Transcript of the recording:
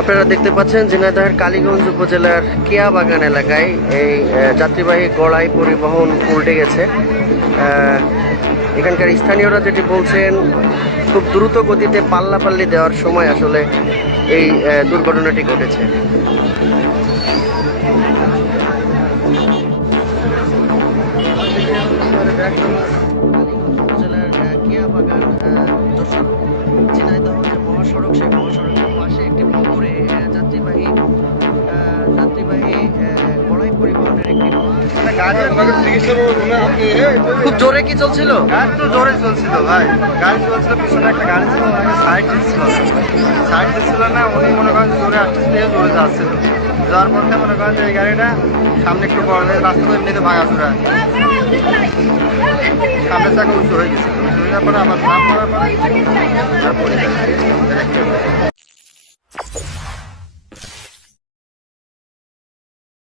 আপনারা দেখতে পাচ্ছেন ঝিনাইদহের কালীগঞ্জ উপজেলার কেয়া বাগান এলাকায় এই যাত্রীবাহী গড়াই পরিবহন উল্টে গেছে। এখানকার স্থানীয়রা যেটি বলছেন, খুব দ্রুত গতিতে পাল্লাপাল্লি দেওয়ার সময় আসলে এই দুর্ঘটনাটি ঘটেছে। উপজেলার কেয়া বাগান যশোর ঝিনাইদহ যে মহাসড়ক, সেই মহাসড়কের পাশে একটি পুকুরে যাত্রীবাহী গড়াই পরিবহনের একটি খুব জোরে কি চলছিল? গাড়ি তো জোরে চলছিল ভাই, গাড়ি চলছিল, পিছনে একটা গাড়ি ছিল, সাইড দিচ্ছিল না, উনি মনে করেন জোরে আসতে জোরে যাচ্ছিল, যাওয়ার পথে মনে করেন যে এই গাড়িটা সামনে একটু বড় রাস্তা তো এমনিতে ভাঙাচোরা, সামনের চাকা উঁচু হয়ে গেছে, উঁচু হয়ে যাওয়ার পরে আবার নাম করার পরে